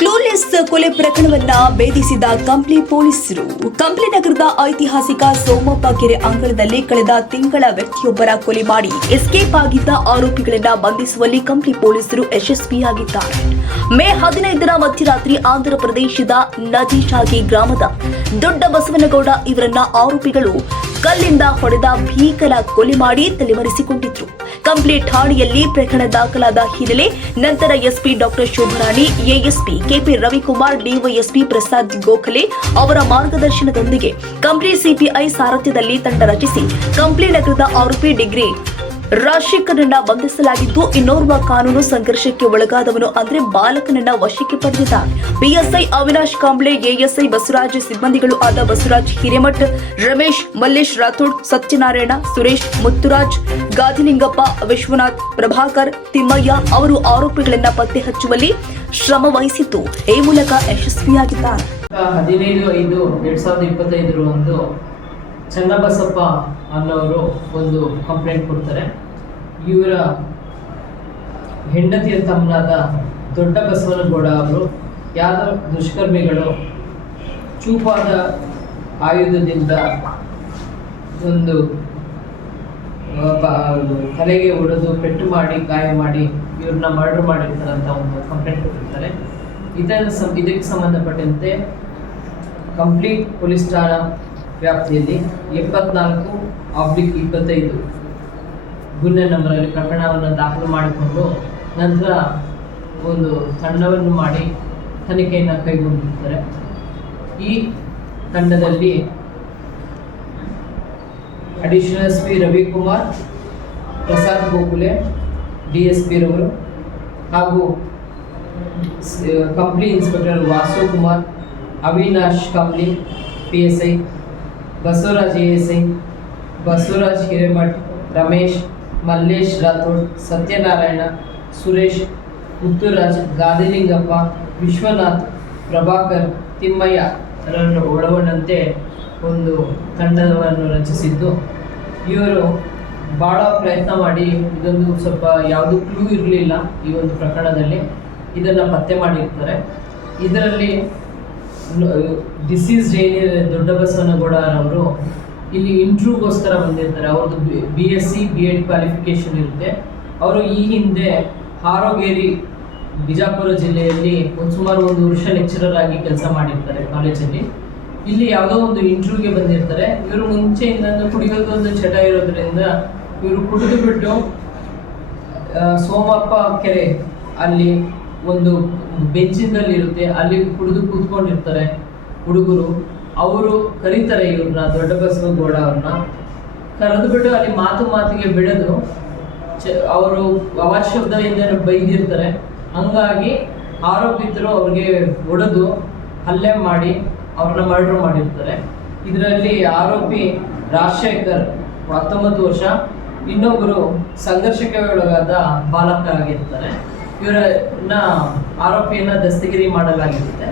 Clueless ಕೊಲೆ ಪ್ರಕರಣವನ್ನ ಭೇದಿಸಿದ ಕಂಪ್ಲಿ ಪೊಲೀಸರು. ಕಂಪ್ಲಿ ನಗರದ ಐತಿಹಾಸಿಕ ಸೋಮಪ್ಪ ಕೆರೆ ಅಂಗಳದಲ್ಲಿ ಕಳೆದ ತಿಂಗಳ ವ್ಯಕ್ತಿಯೊಬ್ಬರ ಕೊಲೆ ಮಾಡಿ ಎಸ್ಕೇಪ್ ಆಗಿದ್ದ ಆರೋಪಿಗಳನ್ನ ಬಂಧಿಸುವಲ್ಲಿ ಕಂಪ್ಲಿ ಪೊಲೀಸರು ಯಶಸ್ವಿಯಾಗಿದ್ದಾರೆ. ಮೇ ಹದಿನೈದರ ಮಧ್ಯರಾತ್ರಿ ಆಂಧ್ರ ಪ್ರದೇಶದ ಗ್ರಾಮದ ದೊಡ್ಡ ಬಸವನಗೌಡ ಇವರನ್ನ ಆರೋಪಿಗಳು ಕಲ್ಲಿಂದ ಹೊಡೆದ ಭೀಕರ ಕೊಲೆ ಮಾಡಿ ತಲೆಮರೆಸಿಕೊಂಡಿದ್ರು. ಕಂಪ್ಲೀಟ್ ಠಾಣೆಯಲ್ಲಿ ಪ್ರಕರಣ ದಾಖಲಾದ ಹಿನ್ನೆಲೆ ನಂತರ SP doctor Shobharani, ASP KP Ravikumar, DYSP Prasad Gokhale ಅವರ ಮಾರ್ಗದರ್ಶನದೊಂದಿಗೆ ಕಂಪ್ಲಿ ಸಿಪಿಐ ಸಾರಥ್ಯದಲ್ಲಿ ತಂಡ ರಚಿಸಿ ಕಂಪ್ಲಿ ನಗರದ ಆರೋಪಿ ಡಿಗ್ರಿ ರಾಜಶೇಖರ್ನನ್ನ ಬಂಧಿಸಲಾಗಿದ್ದು ಇನ್ನೋರ್ವ ಕಾನೂನು ಸಂಘರ್ಷಕ್ಕೆ ಒಳಗಾದವನು ಅಂದ್ರೆ ಬಾಲಕನನ್ನ ವಶಕ್ಕೆ ಪಡೆದಿದ್ದಾರೆ ಬಿಎಸ್ಐ ಅವಿನಾಶ್ ಕಾಂಬ್ಳೆ, ಎಎಸ್ಐ ಬಸವರಾಜ್ ಸಿಬ್ಬಂದಿಗಳು ಆದ ಬಸವರಾಜ್ ಹಿರೇಮಠ್, ರಮೇಶ್, ಮಲ್ಲೇಶ್ ರಾಥೋಡ್, ಸತ್ಯನಾರಾಯಣ, ಸುರೇಶ್, ಮುತ್ತುರಾಜ್, ಗಾದಿಲಿಂಗಪ್ಪ, ವಿಶ್ವನಾಥ್, ಪ್ರಭಾಕರ್, ತಿಮ್ಮಯ್ಯ ಅವರು ಆರೋಪಿಗಳನ್ನ ಪತ್ತೆ ಹಚ್ಚುವಲ್ಲಿ ಶ್ರಮ ಈ ಮೂಲಕ ಯಶಸ್ವಿಯಾಗಿದ್ದಾರೆ ಹದಿನೈದು ಐದು ಎರಡ್ ಸಾವಿರದ ಇಪ್ಪತ್ತೈದರ ಒಂದು ಚನ್ನಬಸಪ್ಪ ಅನ್ನೋರು ಒಂದು ಕಂಪ್ಲೇಂಟ್ ಕೊಡ್ತಾರೆ. ಇವರ ಹೆಂಡತಿಯ ತಮ್ಮನಾದ ದೊಡ್ಡ ಬಸವನಗೌಡ ಅವರು ಯಾವ ದುಷ್ಕರ್ಮಿಗಳು ಚೂಪಾದ ಆಯುಧದಿಂದ ಒಂದು ತಲೆಗೆ ಹೊಡೆದು ಪೆಟ್ಟು ಮಾಡಿ, ಗಾಯ ಮಾಡಿ ಇವ್ರನ್ನ ಮರ್ಡರ್ ಮಾಡಿರ್ತಾರೆ ಅಂತ ಒಂದು ಕಂಪ್ಲೇಂಟ್ ಕೊಟ್ಟಿರ್ತಾರೆ. ಇದನ್ನು ಇದಕ್ಕೆ ಸಂಬಂಧಪಟ್ಟಂತೆ ಕಂಪ್ಲೀಟ್ ಪೊಲೀಸ್ ಠಾಣಾ ವ್ಯಾಪ್ತಿಯಲ್ಲಿ ಎಪ್ಪತ್ನಾಲ್ಕು ಆಬ್ಲಿಕ್ ಇಪ್ಪತ್ತೈದು. ಗುನ್ನೆ ನಂಬರಲ್ಲಿ ಪ್ರಕರಣವನ್ನು ದಾಖಲು ಮಾಡಿಕೊಂಡು ನಂತರ ಒಂದು ತಂಡವನ್ನು ಮಾಡಿ ತನಿಖೆಯನ್ನು ಕೈಗೊಂಡಿರ್ತಾರೆ. ಈ ತಂಡದಲ್ಲಿ additional S P Ravikumar, Prasad Gokule, D S ಪಿರವರು ಹಾಗೂ ಸ- Kampli inspector Vasu Kumar Avinash Kampli P S I Basavaraj A Singh Basavaraj Hiremath, Ramesh, Mallesh Rathod, Satyanarayana, Suresh, Muthuraj Gadilingappa Vishwanath, Prabhakar, Thimmaiah run ಒಳಗೊಂಡಂತೆ ಒಂದು ತಂಡವನ್ನು ರಚಿಸಿದ್ದು. ಇವರು ಭಾಳ ಪ್ರಯತ್ನ ಮಾಡಿ ಇದೊಂದು ಸ್ವಲ್ಪ ಯಾವುದು ಕ್ಲೂ ಇರಲಿಲ್ಲ ಈ ಒಂದು ಪ್ರಕರಣದಲ್ಲಿ. ಇದನ್ನು ಪತ್ತೆ ಮಾಡಿರ್ತಾರೆ. ಇದರಲ್ಲಿ ಡಿಸೀಸ್ ಏನಿದೆ, ದೊಡ್ಡ ಬಸವನಗೌಡ ಅವರು, ಇಲ್ಲಿ ಇಂಟ್ರ್ಯೂಗೋಸ್ಕರ ಬಂದಿರ್ತಾರೆ. ಅವ್ರದ್ದು B S C B Ed qualification ಇರುತ್ತೆ. ಅವರು ಈ ಹಿಂದೆ ಹಾರೋಗೇರಿ, ಬಿಜಾಪುರ ಜಿಲ್ಲೆಯಲ್ಲಿ ಒಂದು ಸುಮಾರು ಒಂದು ವರ್ಷ ಲೆಕ್ಚರರ್ ಆಗಿ ಕೆಲಸ ಮಾಡಿರ್ತಾರೆ ಕಾಲೇಜಲ್ಲಿ ಇಲ್ಲಿ ಯಾವುದೋ ಒಂದು ಇಂಟರ್ವ್ಯೂಗೆ ಬಂದಿರ್ತಾರೆ. ಇವರು ಮುಂಚೆಯಿಂದ ಕುಡಿಯೋದು ಒಂದು ಚಟ ಇರೋದ್ರಿಂದ ಇವರು ಕುಡಿದು ಬಿಟ್ಟು ಸೋಮಪ್ಪ ಕೆರೆ ಅಲ್ಲಿ ಒಂದು ಬೆಂಚಿನಲ್ಲಿ ಇರುತ್ತೆ, ಅಲ್ಲಿ ಕುಡಿದು ಕೂತ್ಕೊಂಡಿರ್ತಾರೆ ಹುಡುಗರು. ಅವರು ಕರೀತಾರೆ ಇವ್ರನ್ನ, ದೊಡ್ಡ ಬಸವಗೌಡ ಅವ್ರನ್ನ. ಕರೆದು ಬಿಟ್ಟು ಅಲ್ಲಿ ಮಾತು ಮಾತಿಗೆ ಬಿಡೋದು, ಚ, ಅವರು ಅವಶಬ್ದದಿಂದ ಬೈದಿರ್ತಾರೆ. ಹಂಗಾಗಿ ಆರೋಪಿತರು ಅವ್ರಿಗೆ ಹೊಡೆದು ಹಲ್ಲೆ ಮಾಡಿ ಅವ್ರನ್ನ ಮರ್ಡರ್ ಮಾಡಿರ್ತಾರೆ. ಇದರಲ್ಲಿ ಆರೋಪಿ ರಾಜಶೇಖರ್, ಹತ್ತೊಂಬತ್ತು ವರ್ಷ. ಇನ್ನೊಬ್ಬರು ಸಂಘರ್ಷಕ್ಕೆ ಒಳಗಾದ ಬಾಲಕ ಆಗಿರ್ತಾರೆ. ಇವರನ್ನ ಆರೋಪಿಯನ್ನ ದಸ್ತಗಿರಿ ಮಾಡಲಾಗಿರುತ್ತೆ.